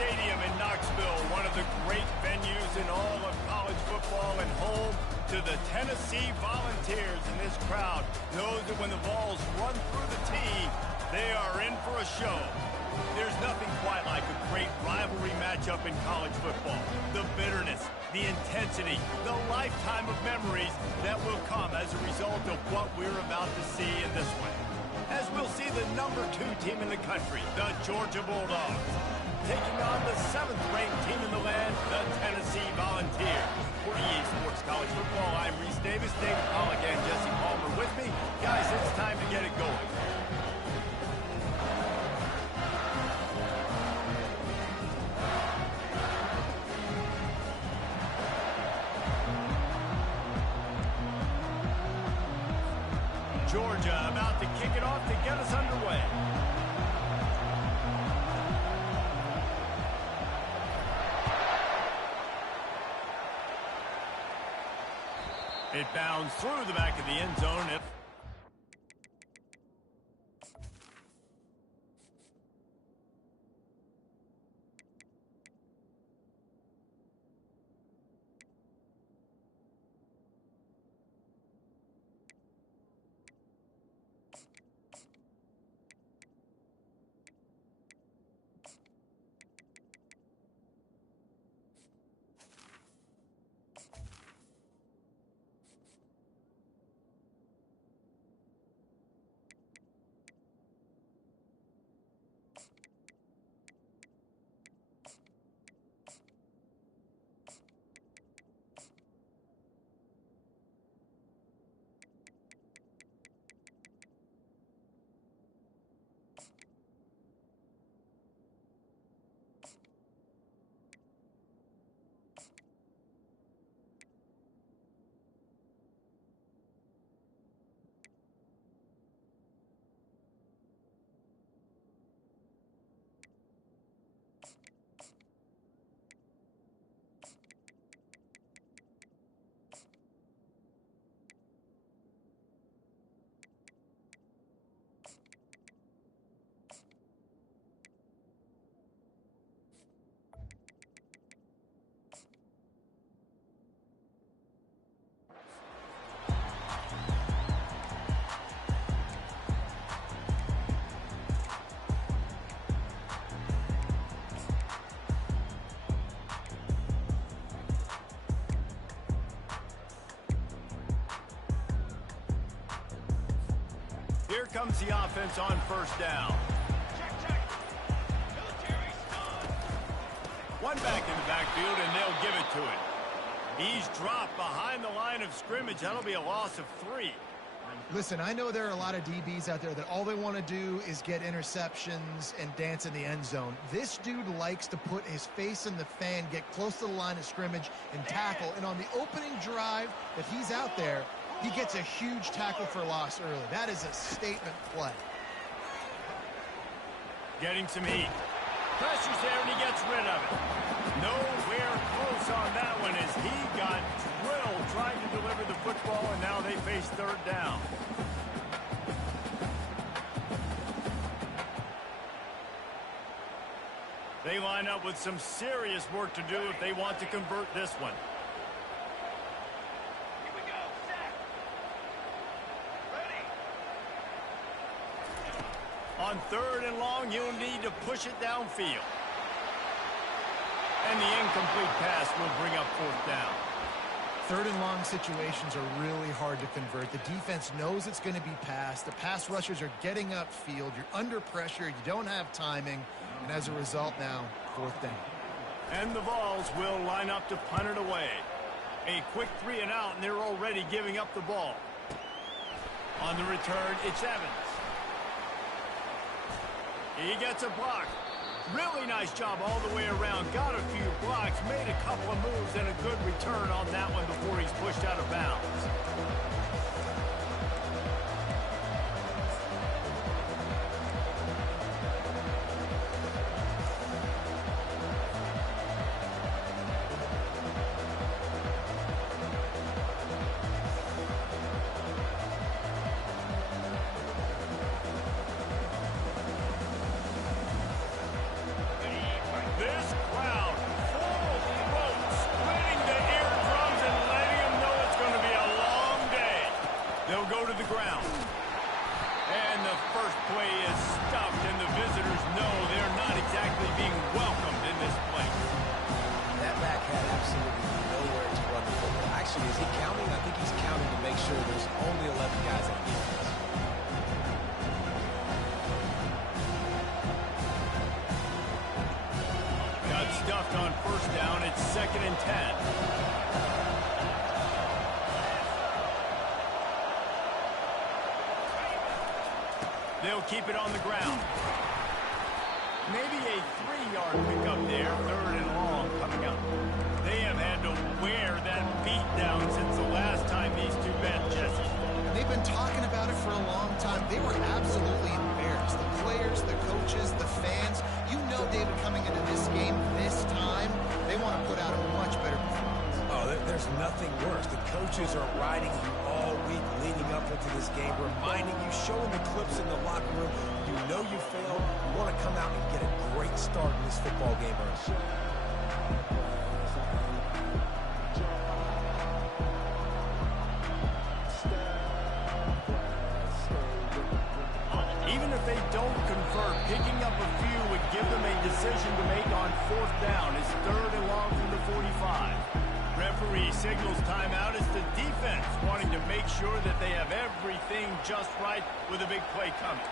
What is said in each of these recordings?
Stadium in Knoxville, one of the great venues in all of college football and home to the Tennessee Volunteers. And this crowd knows that when the Vols run through the tee, they are in for a show. There's nothing quite like a great rivalry matchup in college football. The bitterness, the intensity, the lifetime of memories that will come as a result of what we're about to see in this one. As we'll see the number 2 team in the country, the Georgia Bulldogs, taking on the 7th-ranked team in the land, the Tennessee Volunteers. For EA Sports College Football, I'm Reese Davis, David Pollack, and Jesse Palmer with me. Guys, it's time to get it going. Georgia about to kick it off to get us underway. It bounds through the back of the end zone. Here comes the offense on first down. One back in the backfield, and they'll give it to him. He's dropped behind the line of scrimmage. That'll be a loss of 3. Listen, I know there are a lot of DBs out there that all they want to do is get interceptions and dance in the end zone. This dude likes to put his face in the fan, get close to the line of scrimmage, and tackle. And on the opening drive that he's out there, he gets a huge tackle for loss early. That is a statement play. Getting some heat. Pressure's there, and he gets rid of it. Nowhere close on that one as he got drilled trying to deliver the football, and now they face third down. They line up with some serious work to do if they want to convert this one. On 3rd and long, you'll need to push it downfield. And the incomplete pass will bring up 4th down. 3rd and long situations are really hard to convert. The defense knows it's going to be passed. The pass rushers are getting upfield. You're under pressure. You don't have timing. And as a result now, 4th down. And the Vols will line up to punt it away. A quick 3 and out, and they're already giving up the ball. On the return, it's Evans. He gets a block. Really nice job all the way around. Got a few blocks, made a couple of moves, and a good return on that one before he's pushed out of bounds. This the ground. And the first play is stuffed, and the visitors know they're not exactly being welcomed in this place. That back had absolutely nowhere to run the football. Actually, is he counting? I think he's counting to make sure there's only 11 guys on defense. Got stuffed on first down. It's 2nd and 10. They'll keep it on the ground. Maybe a 3-yard pickup there. 3rd and long coming up. They have had to wear that beat down since the last time these two met, Jesse. They've been talking about it for a long time. They were absolutely embarrassed. The players, the coaches, the fans. You know, David, coming into this game this time, they want to put out a much better performance. Oh, there's nothing worse. The coaches are riding you all week leading up into this game, reminding you, showing the clips in the locker room. You know you failed. You want to come out and get a great start in this football game. Even if they don't convert, picking up a few would give them a decision to make on 4th down. It's 3rd and long from the 45. Referee signals timeout as the defense wanting to make sure that they have everything just right with a big play coming.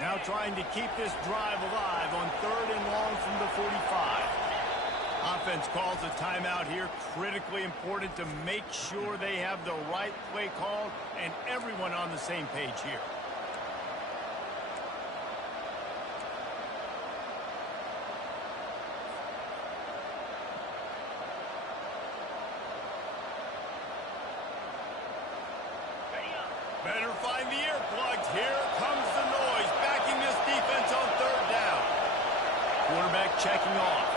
Now trying to keep this drive alive on 3rd and long from the 45. Offense calls a timeout here. Critically important to make sure they have the right play called and everyone on the same page here. Better find the earplugs. Here comes the noise, backing this defense on 3rd down. Quarterback checking off.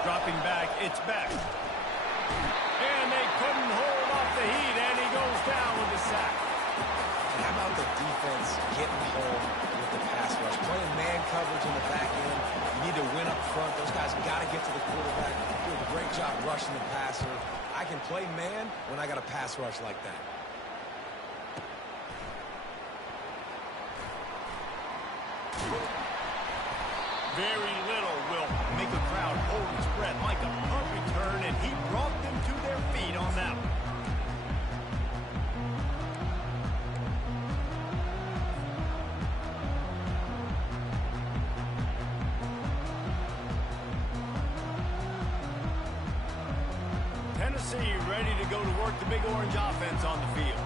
Dropping back, it's back. And they couldn't hold off the heat, and he goes down with the sack. How about the defense getting home with the pass rush? Playing man coverage in the back end. You need to win up front. Those guys got to get to the quarterback. Do a great job rushing the passer. I can play man when I got a pass rush like that. Very little will make a crowd hold its breath like a punt return, and he brought them to their feet on that one. Tennessee ready to go to work the big orange offense on the field.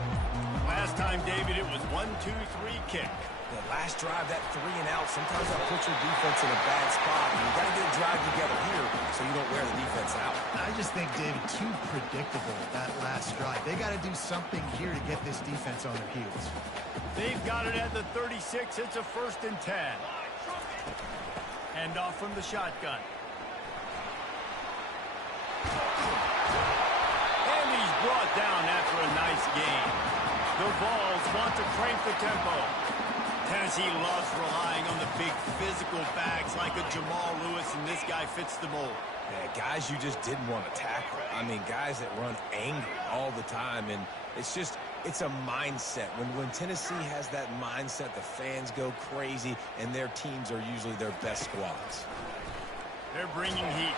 Last time, David, it was 1-2-3 kick. The last drive, that 3 and out, sometimes that puts your defense in a bad spot. And you got to get a drive together here so you don't wear the defense out. I just think, David, too predictable that last drive. They got to do something here to get this defense on their heels. They've got it at the 36. It's a 1st and 10. Hand off from the shotgun. And he's brought down after a nice gain. The Vols want to crank the tempo. Tennessee loves relying on the big physical backs like a Jamal Lewis, and this guy fits the mold. Yeah, guys you just didn't want to tackle. I mean, guys that run angry all the time, and it's a mindset. When Tennessee has that mindset, the fans go crazy, and their teams are usually their best squads. They're bringing heat.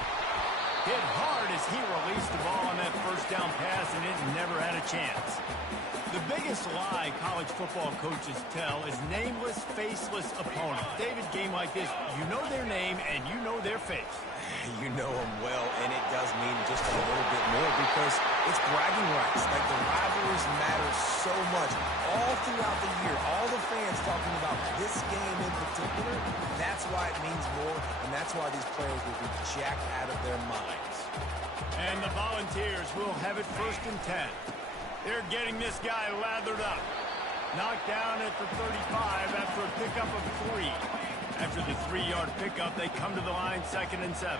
Hit hard as he released the ball on that 1st down pass, and it never had a chance. The biggest lie college football coaches tell is nameless, faceless opponents. David, game like this, you know their name and you know their face. You know them well, and it does mean just a little bit more because it's bragging rights. Like, the rivalries matter so much all throughout the year. All the fans talking about this game in particular, that's why it means more, and that's why these players will be jacked out of their minds. And the Volunteers will have it 1st and 10. They're getting this guy lathered up. Knocked down at the 35 after a pickup of 3. After the 3-yard pickup, they come to the line 2nd and 7.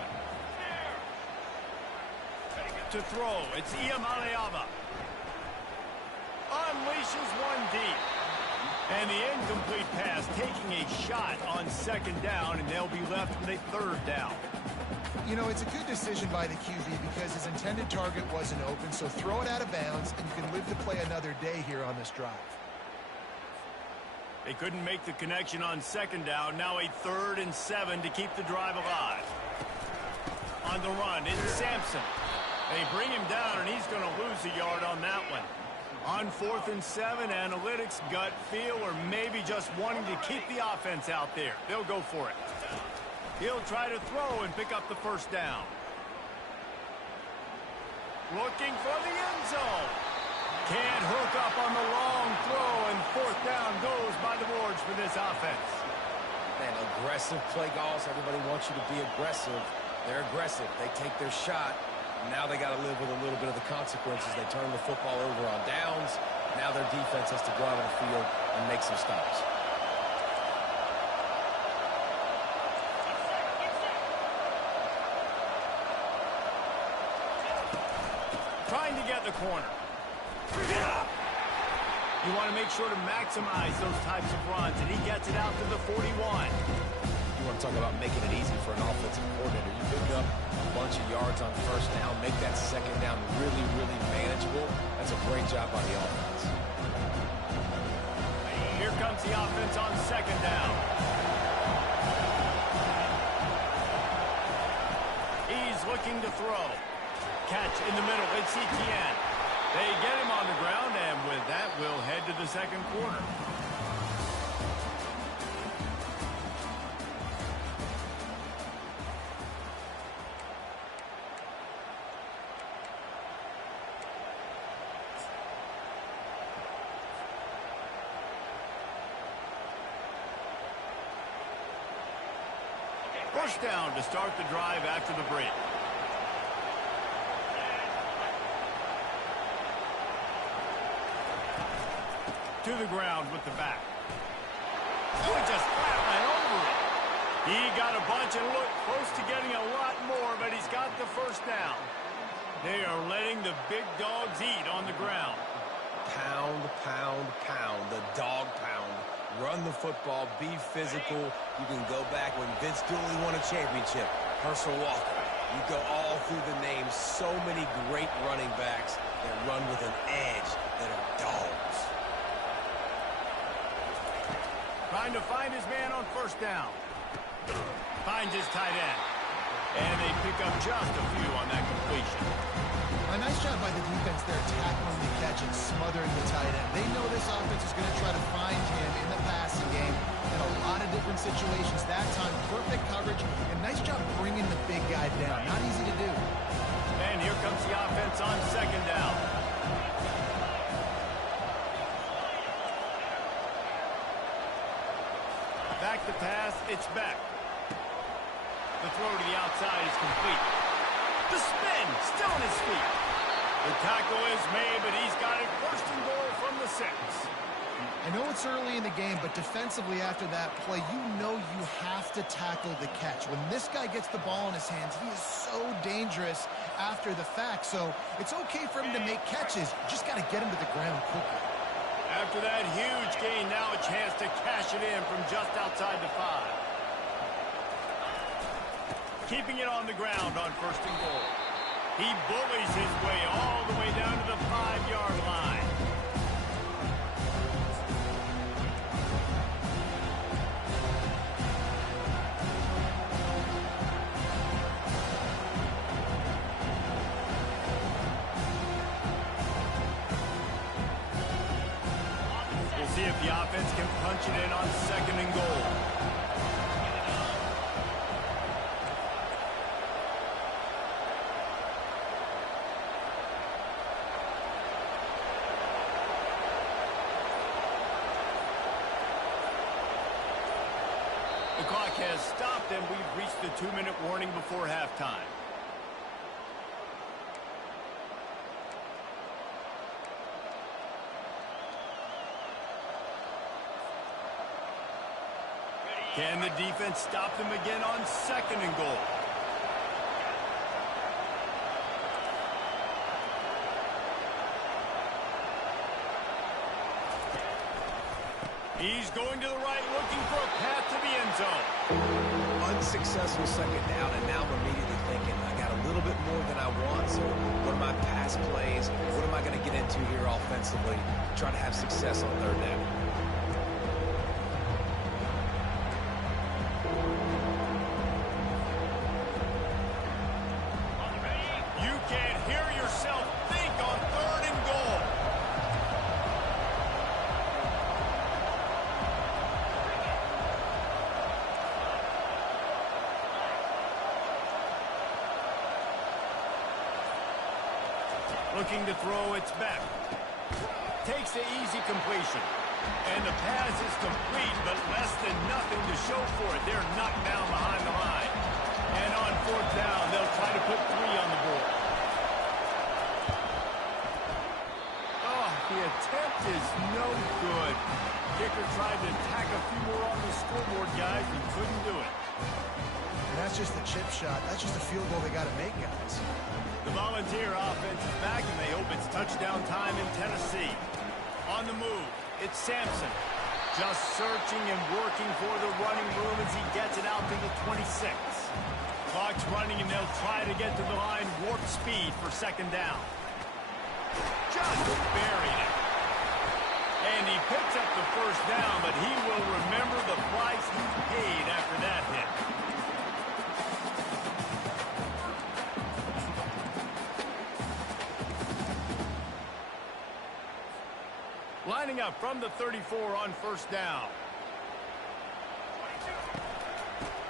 To throw, it's Iamaleava. Unleashes one deep. And the incomplete pass taking a shot on 2nd down, and they'll be left with a 3rd down. You know, it's a good decision by the QB because his intended target wasn't open, so throw it out of bounds, and you can live to play another day here on this drive. They couldn't make the connection on 2nd down. Now a 3rd and 7 to keep the drive alive. On the run, it's Sampson. They bring him down, and he's going to lose a yard on that one. On 4th and 7, analytics, gut feel, or maybe just wanting to keep the offense out there. They'll go for it. He'll try to throw and pick up the 1st down. Looking for the end zone. Can't hook up on the long throw, and 4th down goes by the boards for this offense. Man, aggressive play calls. Everybody wants you to be aggressive. They're aggressive. They take their shot. Now they got to live with a little bit of the consequences. They turn the football over on downs. Now their defense has to go out on the field and make some stops. Trying to get the corner. You want to make sure to maximize those types of runs, and he gets it out to the 41. You want to talk about making it easy for an offensive coordinator. You pick up a bunch of yards on 1st down, make that 2nd down really, really manageable. That's a great job by the offense. Here comes the offense on 2nd down. He's looking to throw. Catch in the middle. It's Etienne. They get him on the ground, and with that, we'll head to the 2nd quarter. First down to start the drive after the break. To the ground with the back. Oh, he just flat ran over it. He got a bunch and looked close to getting a lot more, but he's got the 1st down. They are letting the big dogs eat on the ground. Pound, pound, pound. The dog pound. Run the football. Be physical. You can go back when Vince Dooley won a championship. Herschel Walker. You go all through the names. So many great running backs that run with an edge that are dogs. Trying to find his man on 1st down. Finds his tight end. And they pick up just a few on that completion. A nice job by the defense there, tackling the catch and smothering the tight end. They know this offense is going to try to find him in the passing game in a lot of different situations. That time, perfect coverage, and nice job bringing the big guy down. Not easy to do. And here comes the offense on 2nd down. Back to pass, it's Beck. The throw to the outside is complete. The spin, still on his feet. The tackle is made, but he's got it 1st and goal from the 6. I know it's early in the game, but defensively after that play, you know you have to tackle the catch. When this guy gets the ball in his hands, he is so dangerous after the fact. So it's okay for him to make catches. You just got to get him to the ground quickly. After that huge gain, now a chance to cash it in from just outside the 5. Keeping it on the ground on 1st and goal. He bullies his way all the way down to the 5-yard line. We'll see if the offense can punch it in on 2nd and goal. The clock has stopped, and we've reached the 2-minute warning before halftime. Can the defense stop them again on 2nd and goal? He's going to the right, looking for a path to the end zone. Unsuccessful 2nd down, and now I'm immediately thinking, I got a little bit more than I want, so what are my pass plays? What am I going to get into here offensively? Try to have success on 3rd down. You can't hear yourself think on 3rd and goal. Looking to throw, it's back. Takes the easy completion. And the pass is complete, but less than nothing to show for it. They're knocked down behind the line. And on 4th down, they'll try to put 3 on the board. Oh, the attempt is no good. Kicker tried to tack a few more on the scoreboard, guys, and couldn't do it. And that's just a chip shot. That's just a field goal they got to make, guys. The Volunteer offense is back, and they hope it's touchdown time in Tennessee. On the move, it's Sampson. Just searching and working for the running room as he gets it out to the 26. Clock's running, and they'll try to get to the line warp speed for 2nd down. Just buried it. And he picks up the 1st down, but he will remember the price he paid after that hit. Lining up from the 34 on 1st down.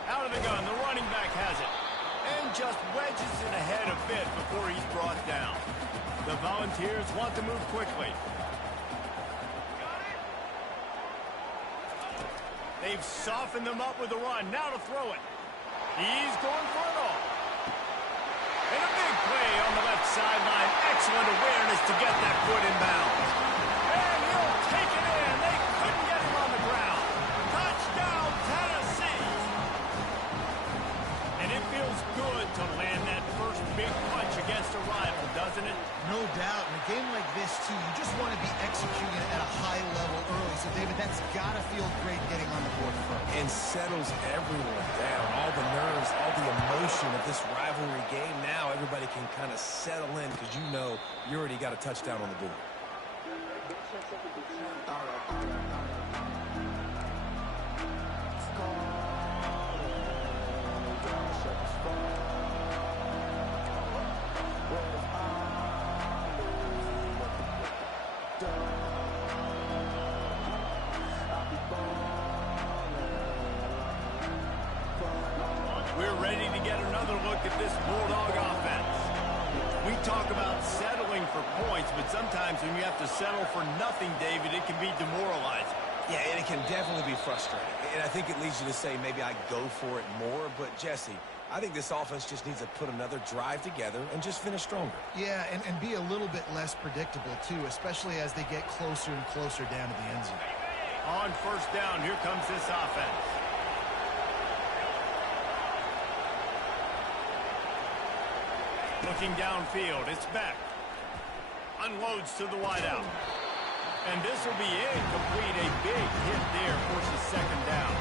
Out of the gun, the running back has it. And just wedges it ahead a bit before he's brought down. The Volunteers want to move quickly. They've softened them up with the run. Now to throw it. He's going for it all. And a big play on the left sideline. Excellent awareness to get that foot in bounds. And he'll take it in. They couldn't get him on the ground. Touchdown, Tennessee. And it feels good to land that first big punch against a rival, doesn't it? No doubt. In a game like this, too, you just want to be executing at a high level early. So, David, that's got to feel great getting on the board first. And settles everyone down. All the nerves, all the emotion of this rivalry game. Now everybody can kind of settle in because you know you already got a touchdown on the board. We're ready to get another look at this Bulldog offense. We talk about settling for points, but sometimes when you have to settle for nothing, David, it can be demoralizing. Yeah, and it can definitely be frustrating. And I think it leads you to say maybe I go for it more. But, Jesse, I think this offense just needs to put another drive together and just finish stronger. Yeah, and be a little bit less predictable, too, especially as they get closer and closer down to the end zone. On 1st down, here comes this offense. Looking downfield, it's back. Unloads to the wideout. And this will be incomplete. A big hit there, forces 2nd down.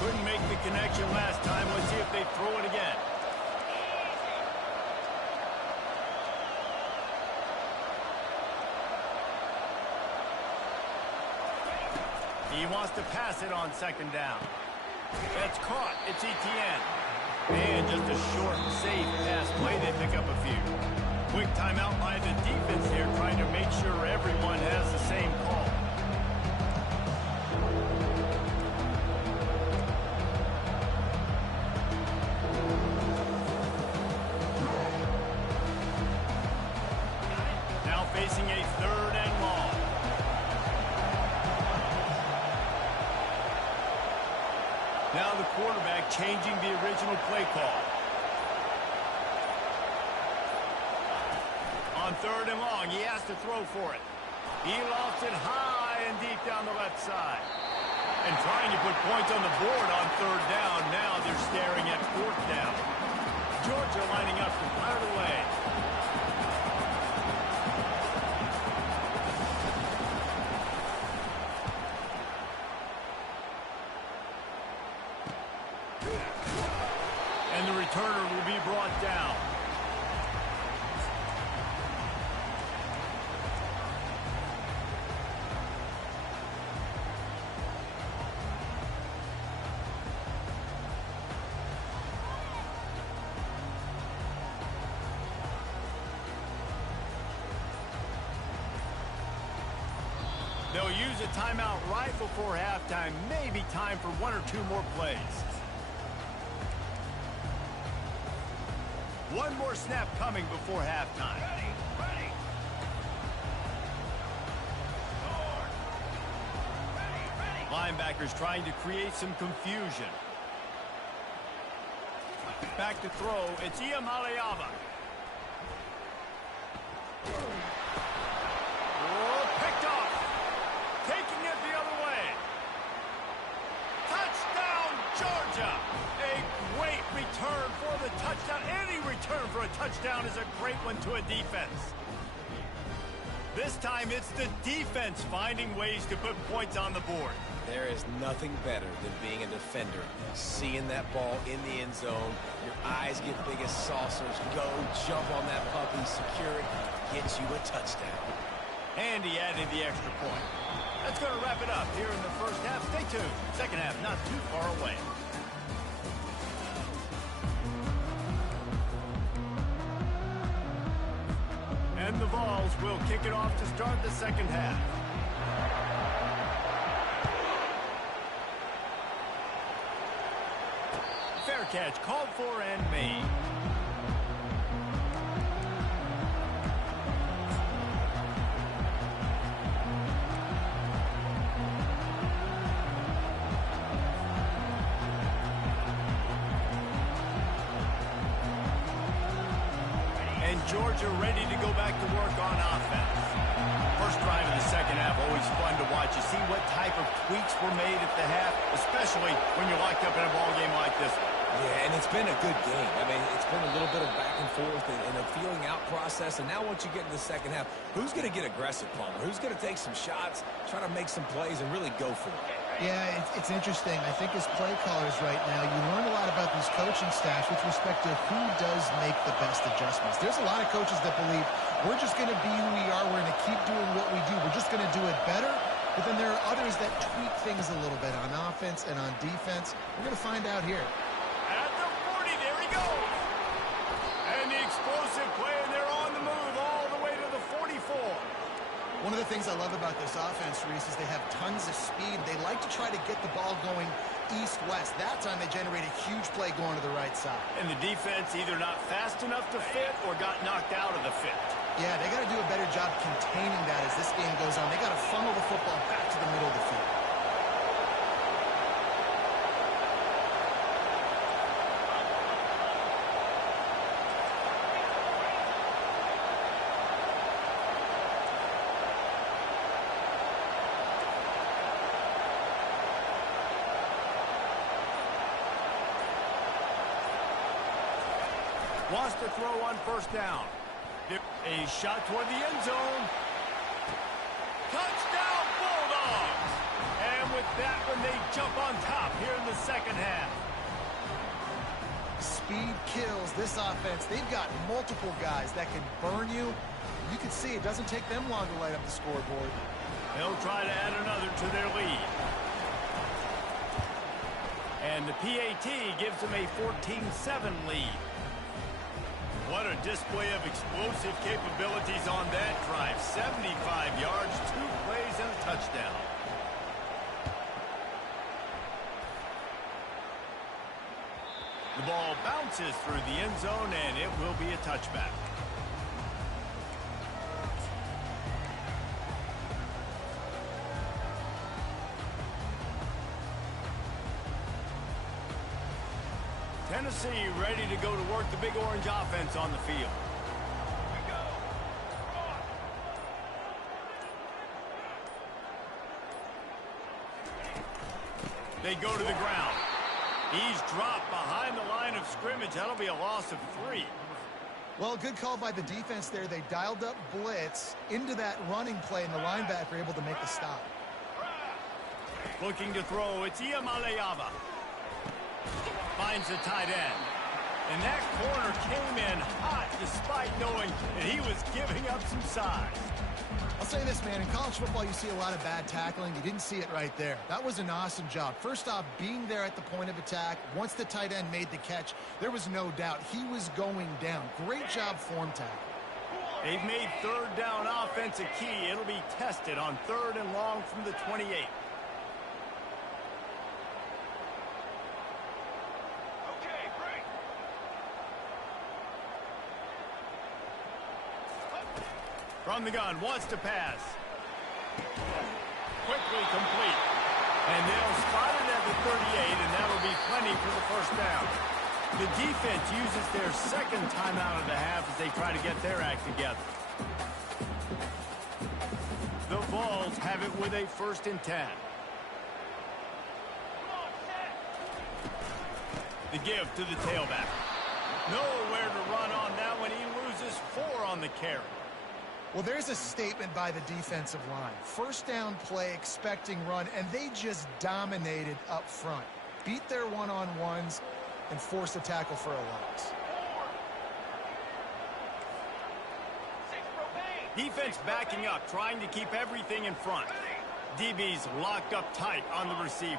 Couldn't make the connection last time. Let's see if they throw it again. He wants to pass it on 2nd down. That's caught. It's Etienne. And just a short, safe pass play. They pick up a few. Quick timeout by the defense here, trying to make sure everyone has the same call. facing a 3rd and long. Now the quarterback changing the original play call. On 3rd and long, he has to throw for it. He lofts it high and deep down the left side. And trying to put points on the board on 3rd down. Now they're staring at 4th down. Georgia lining up to fire it away. And the returner will be brought down. They'll use a timeout right before halftime. Maybe time for 1 or 2 more plays. One more snap coming before halftime. Ready. Linebackers trying to create some confusion. Back to throw. It's Iamaleava. Picked off. Taking it the other way. Touchdown, Georgia. A great return for the touchdown. Any return for a touchdown is a great one to a defense. This time it's the defense finding ways to put points on the board. There is nothing better than being a defender. Seeing that ball in the end zone, your eyes get big as saucers. Go, jump on that puppy, secure it, gets you a touchdown. And he added the extra point. That's going to wrap it up here in the first half. Stay tuned. Second half not too far away. And the Vols will kick it off to start the second half. Fair catch called for and made. Georgia ready to go back to work on offense. First drive of the second half, always fun to watch. You see what type of tweaks were made at the half, especially when you're locked up in a ball game like this one. Yeah, and it's been a good game. I mean, it's been a little bit of back and forth and a feeling out process. And now once you get in the second half, who's going to get aggressive, Palmer? Who's going to take some shots, try to make some plays, and really go for it? Yeah, it's interesting. I think as play callers right now, you learn a lot about these coaching staffs with respect to who does make the best adjustments. There's a lot of coaches that believe we're just going to be who we are. We're going to keep doing what we do. We're just going to do it better. But then there are others that tweak things a little bit on offense and on defense. We're going to find out here. At the 40, there he goes. And the explosive play, and they're on the move all the way to the 44. One of the things I love about this offense, Reese, is they have tons of speed. They like to try to get the ball going east-west. That time they generate a huge play going to the right side. And the defense either not fast enough to fit or got knocked out of the fit. Yeah, they got to do a better job containing that as this game goes on. They got to funnel the football back to the middle of the field. Wants to throw on first down. A shot toward the end zone. Touchdown, Bulldogs! And with that one, they jump on top here in the second half. Speed kills this offense. They've got multiple guys that can burn you. You can see it doesn't take them long to light up the scoreboard. They'll try to add another to their lead. And the PAT gives them a 14-7 lead. What a display of explosive capabilities on that drive. 75 yards, 2 plays, and a touchdown. The ball bounces through the end zone, and it will be a touchback. Tennessee ready to go to work the Big Orange offense on the field. They go to the ground. He's dropped behind the line of scrimmage. That'll be a loss of 3. Well, good call by the defense there. They dialed up blitz into that running play, and the linebacker able to make the stop. Looking to throw, it's Iamaleava. Finds the tight end. And that corner came in hot despite knowing that he was giving up some size. I'll say this, man. In college football, you see a lot of bad tackling. You didn't see it right there. That was an awesome job. First off, being there at the point of attack. Once the tight end made the catch, there was no doubt he was going down. Great job form tackle. They've made third down offense a key. It'll be tested on 3rd and long from the 28. From the gun, wants to pass. Quickly complete. And they'll spot it at the 38, and that'll be plenty for the first down. The defense uses their second timeout of the half as they try to get their act together. The Vols have it with a 1st and 10. The give to the tailback. Nowhere to run on that one. He loses 4 on the carry. Well, there's a statement by the defensive line. First down play, expecting run, and they just dominated up front. Beat their one-on-ones and forced a tackle for a loss. Defense backing up, trying to keep everything in front. DB's locked up tight on the receivers.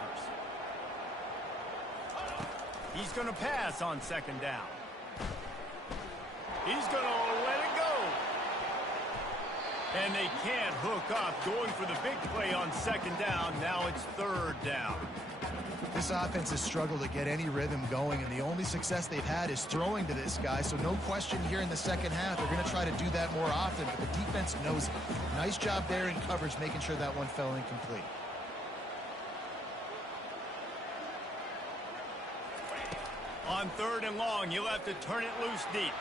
He's going to pass on 2nd down. He's going to let it go. And they can't hook up, going for the big play on 2nd down. Now it's 3rd down. This offense has struggled to get any rhythm going, and the only success they've had is throwing to this guy. So no question here in the second half, they're going to try to do that more often, but the defense knows it. Nice job there in coverage, making sure that one fell incomplete. On 3rd and long, you'll have to turn it loose deep.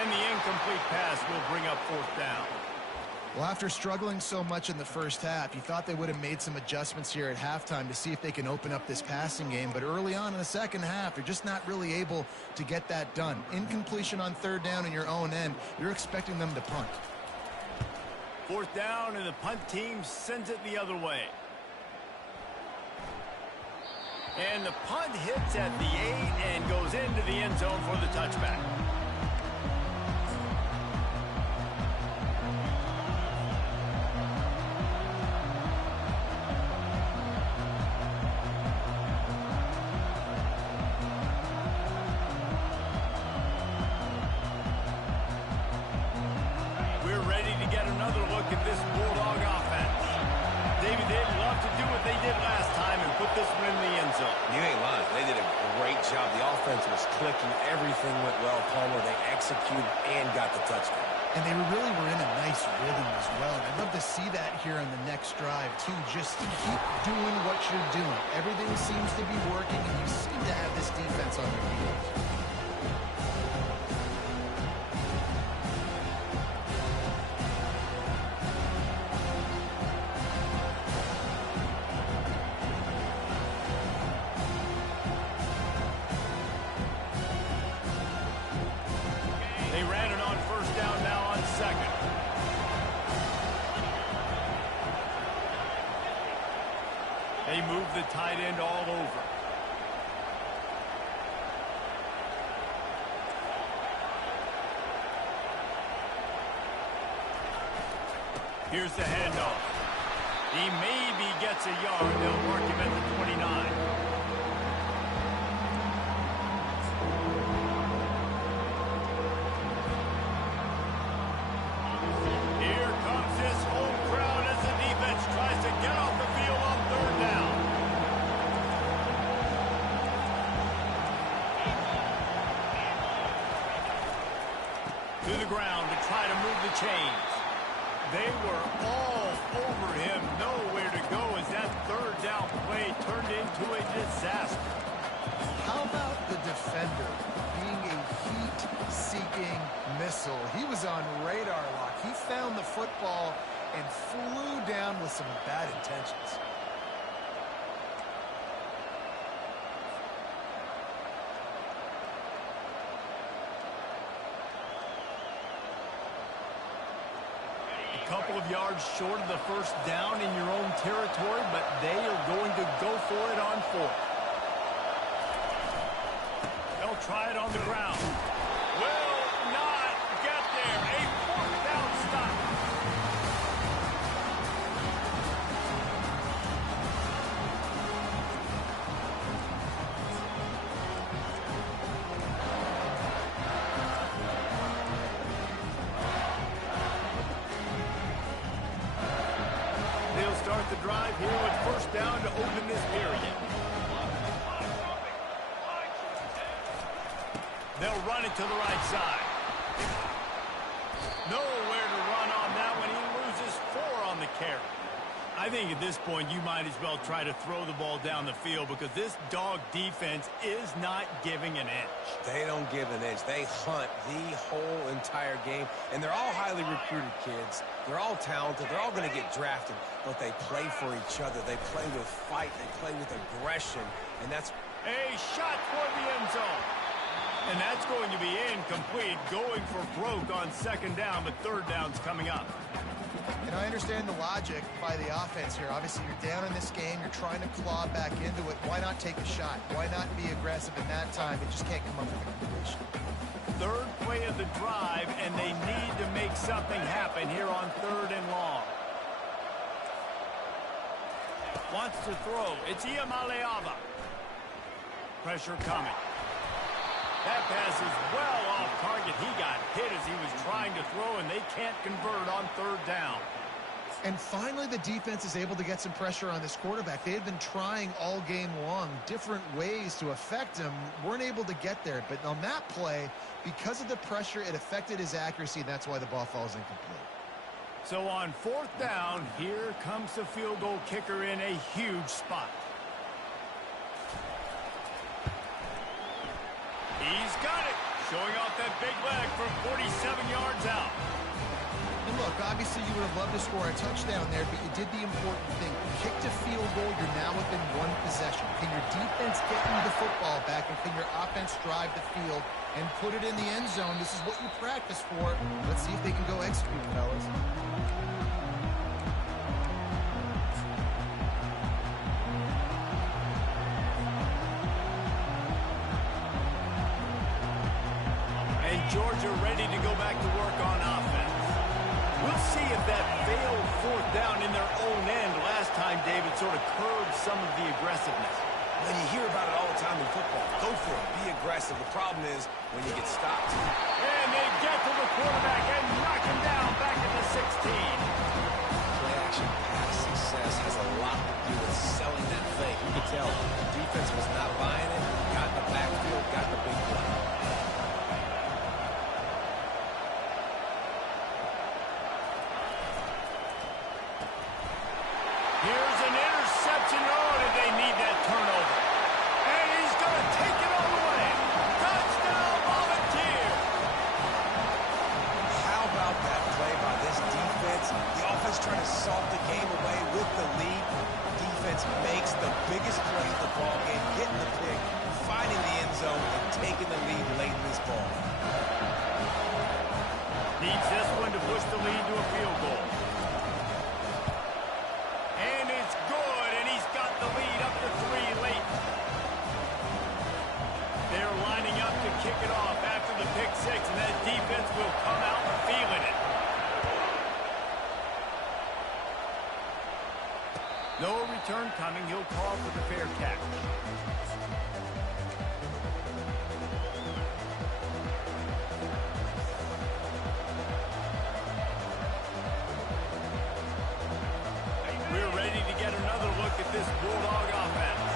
And the incomplete pass will bring up 4th down. Well, after struggling so much in the first half, you thought they would have made some adjustments here at halftime to see if they can open up this passing game. But early on in the second half, they're just not really able to get that done. Incompletion on 3rd down in your own end, you're expecting them to punt. 4th down, and the punt team sends it the other way. And the punt hits at the 8 and goes into the end zone for the touchback. Everything went well, Palmer. They executed and got the touchdown. And they really were in a nice rhythm as well. And I'd love to see that here on the next drive, too. Just keep doing what you're doing. Everything seems to be working, and you seem to have this defense on your heels. They move the tight end all over. Here's the handoff. He maybe gets a yard. They'll mark him at the 29. Here comes this home crowd as the defense tries to get off the field on 3rd down. To the ground to try to move the chains. They were all over him, nowhere to go as that 3rd down play turned into a disaster. How How about the defender being a heat-seeking missile? He was on radar lock. He found the football and flew down with some bad intentions. A couple of yards short of the first down in your own territory, but they are going to go for it on fourth. They'll try it on the ground. Will not get there. A fourth down stop. They'll start the drive here with first down to open this period. They'll run it to the right side. Nowhere to run on that one. He loses 4 on the carry. I think at this point you might as well try to throw the ball down the field because this dog defense is not giving an inch. They don't give an inch. They hunt the whole entire game, and they're all highly recruited kids. They're all talented. They're all going to get drafted, but they play for each other. They play with fight. They play with aggression, and that's A shot toward the end zone. And that's going to be incomplete, going for broke on second down, but third down's coming up. And I understand the logic by the offense here. Obviously, you're down in this game. You're trying to claw back into it. Why not take a shot? Why not be aggressive in that time? It just can't come up with a completion. Third play of the drive, and they need to make something happen here on third and long. Wants to throw. It's Iamaleava. Pressure coming. That pass is well off target. He got hit as he was trying to throw, and they can't convert on third down. And finally, the defense is able to get some pressure on this quarterback. They had been trying all game long different ways to affect him. Weren't able to get there. But on that play, because of the pressure, it affected his accuracy, and that's why the ball falls incomplete. So on fourth down, here comes the field goal kicker in a huge spot. He's got it, showing off that big leg from 47 yards out. And look, obviously you would have loved to score a touchdown there, but you did the important thing. You kicked a field goal, you're now within one possession. Can your defense get you the football back, and can your offense drive the field and put it in the end zone? This is what you practice for. Let's see if they can go execute, fellas. Georgia ready to go back to work on offense. We'll see if that failed fourth down in their own end last time, David, sort of curbed some of the aggressiveness. when you hear about it all the time in football. Go for it. Be aggressive. The problem is when you get stopped. And they get to the quarterback and knock him down back at the 16. Play action pass success has a lot to do with selling that fake. You can tell the defense was not buying it. Got in the backfield, got the big play. Here's an interception. Oh, did they need that turnover? And he's going to take it all the way. Touchdown, Volunteer. How about that play by this defense? The offense trying to salt the game away with the lead. Defense makes the biggest play of the ball game, getting the pick, finding the end zone, and taking the lead late in this ball. Needs this one to push the lead to a field goal. And it's good, and he's got the lead up to 3 late. They're lining up to kick it off after the pick six, and that defense will come out feeling it. No return coming. He'll call for the fair catch. We're ready to get another look at this Bulldog offense.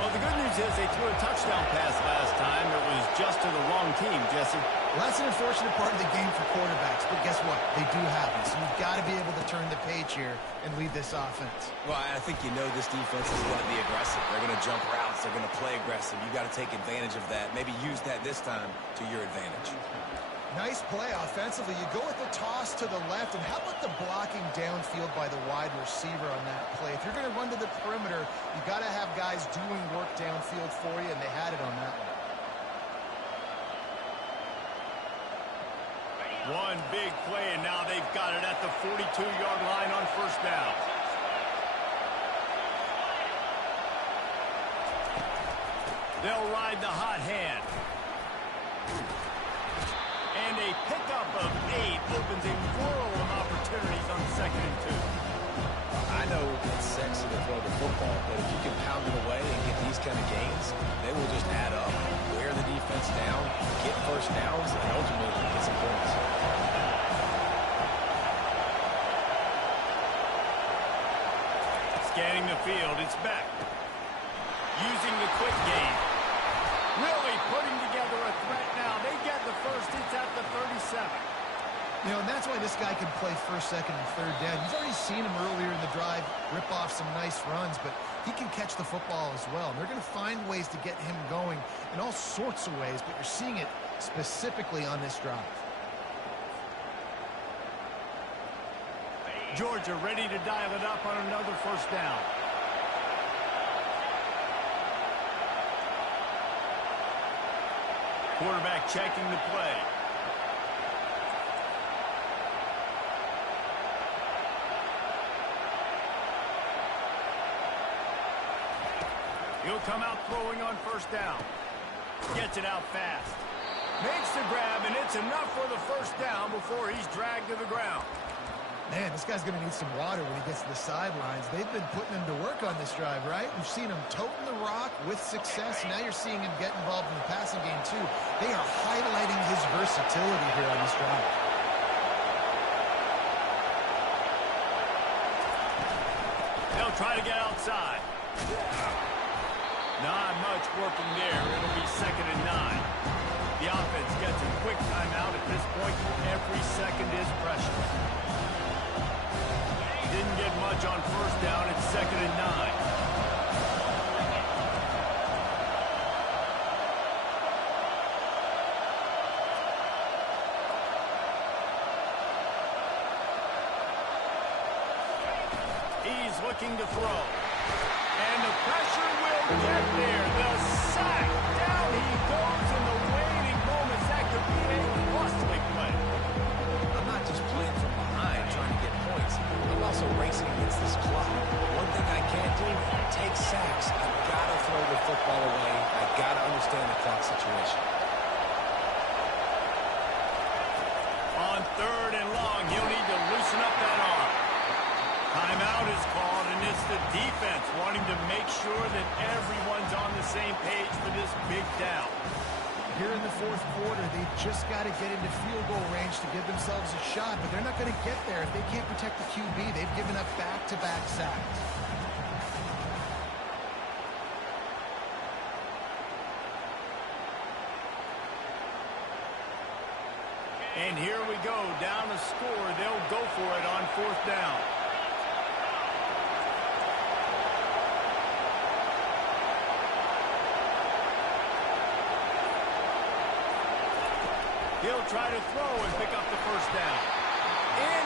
Well, the good news is they threw a touchdown pass last time. It was just to the wrong team, Jesse. Well, that's an unfortunate part of the game for quarterbacks, but guess what? They do happen, so you've got to be able to turn the page here and lead this offense. Well, I think you know this defense is going to be aggressive. They're going to jump routes. They're going to play aggressive. You've got to take advantage of that. Maybe use that this time to your advantage. Nice play offensively. You go with the toss to the left, and how about the blocking downfield by the wide receiver on that play? If you're going to run to the perimeter, you got to have guys doing work downfield for you, and they had it on that one. One big play, and now they've got it at the 42-yard line on first down. They'll ride the hot hand. And a pickup of 8 opens a world of opportunities on 2nd and 2. I know it's sexy to throw the football, but if you can pound it away and get these kind of gains, they will just add up, wear the defense down, get first downs, and ultimately get some points. Scanning the field, it's back. Using the quick game. Really putting together a threat now. They get the first. It's at the 37. You know, and that's why this guy can play first, second, and third down. You've already seen him earlier in the drive rip off some nice runs, but he can catch the football as well. And they're going to find ways to get him going in all sorts of ways, but you're seeing it specifically on this drive. Georgia ready to dial it up on another first down. Quarterback checking the play. He'll come out throwing on first down. Gets it out fast. Makes the grab, and it's enough for the first down before he's dragged to the ground. Man, this guy's going to need some water when he gets to the sidelines. They've been putting him to work on this drive, right? We've seen him toting the rock with success. Now you're seeing him get involved in the passing game, too. They are highlighting his versatility here on this drive. They'll try to get outside. Not much working there. It'll be 2nd and 9. The offense gets a quick timeout at this point. Every second is precious. Didn't get much on first down. It's 2nd and 9. He's looking to throw. And the pressure will get there. The sack. Down he goes in the waning moments. That could be a costly play. I'm not just playing from behind trying to get points. I'm also racing against this clock. One thing I can't do, take sacks. I've got to throw the football away. I've got to understand the clock situation. On 3rd and long, he'll need to loosen up that arm. Timeout is called, and it's the defense wanting to make sure that everyone's on the same page for this big down. Here in the fourth quarter, they've just got to get into field goal range to give themselves a shot, but they're not going to get there if they can't protect the QB. They've given up back-to-back sacks. And here we go, down a score. They'll go for it on 4th down. He'll try to throw and pick up the first down.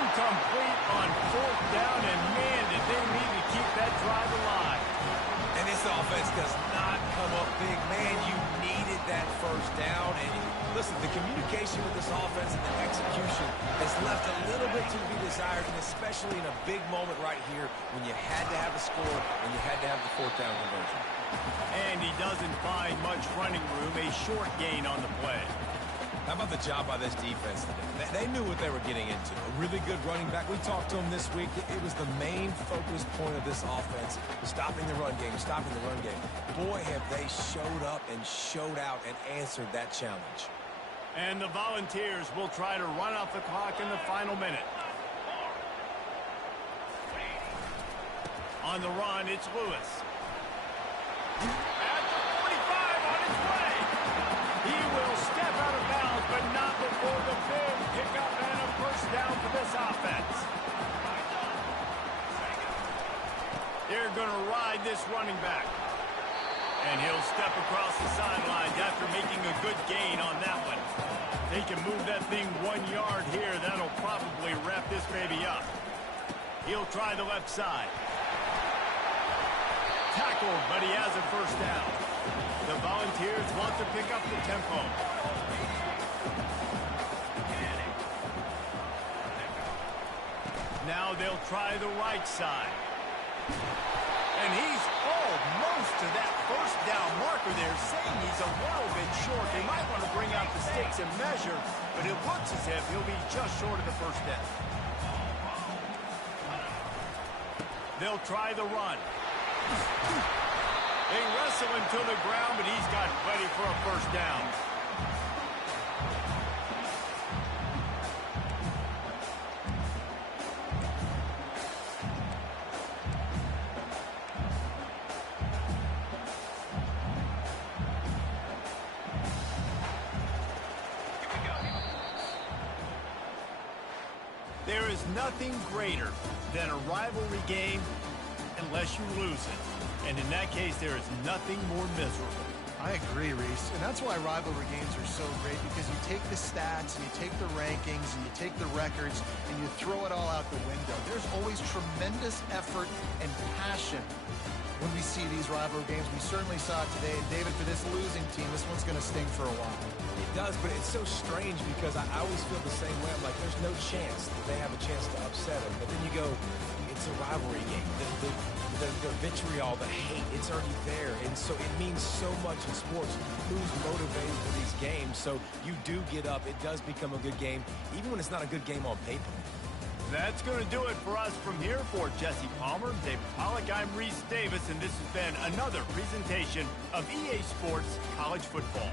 Incomplete on 4th down, and man, did they need to keep that drive alive. And this offense does not come up big. Man, you needed that first down. And listen, the communication with this offense and the execution has left a little bit to be desired, and especially in a big moment right here when you had to have a score and you had to have the 4th down conversion. And he doesn't find much running room, a short gain on the play. How about the job by this defense today? They knew what they were getting into. A really good running back. We talked to him this week. It was the main focus point of this offense, stopping the run game, stopping the run game. Boy, have they showed up and showed out and answered that challenge. And the Volunteers will try to run off the clock in the final minute. On the run, it's Lewis. At the 45 on his way. He will step out of bounds, but not defense. They're going to ride this running back. And he'll step across the sidelines after making a good gain on that one. They can move that thing 1 yard here. That'll probably wrap this baby up. He'll try the left side. Tackled, but he has a first down. The Volunteers want to pick up the tempo. Now they'll try the right side. And he's almost to that first down marker there, saying he's a little bit short. They might want to bring out the sticks and measure, but it looks as if he'll be just short of the first down. They'll try the run. They wrestle him to the ground, but he's got plenty for a first down. There is nothing greater than a rivalry game unless you lose it. And in that case, there is nothing more miserable. I agree, Reese. And that's why rivalry games are so great, because you take the stats and you take the rankings and you take the records and you throw it all out the window. There's always tremendous effort and passion when we see these rivalry games. We certainly saw it today. And David, for this losing team, this one's going to sting for a while. It does, but it's so strange because I always feel the same way. I'm like, there's no chance that they have a chance to upset them. But then you go, it's a rivalry game. The vitriol, the hate, it's already there. And so it means so much in sports. Who's motivated for these games? So you do get up. It does become a good game, even when it's not a good game on paper. That's going to do it for us from here. For Jesse Palmer, David Pollack, I'm Reese Davis, and this has been another presentation of EA Sports College Football.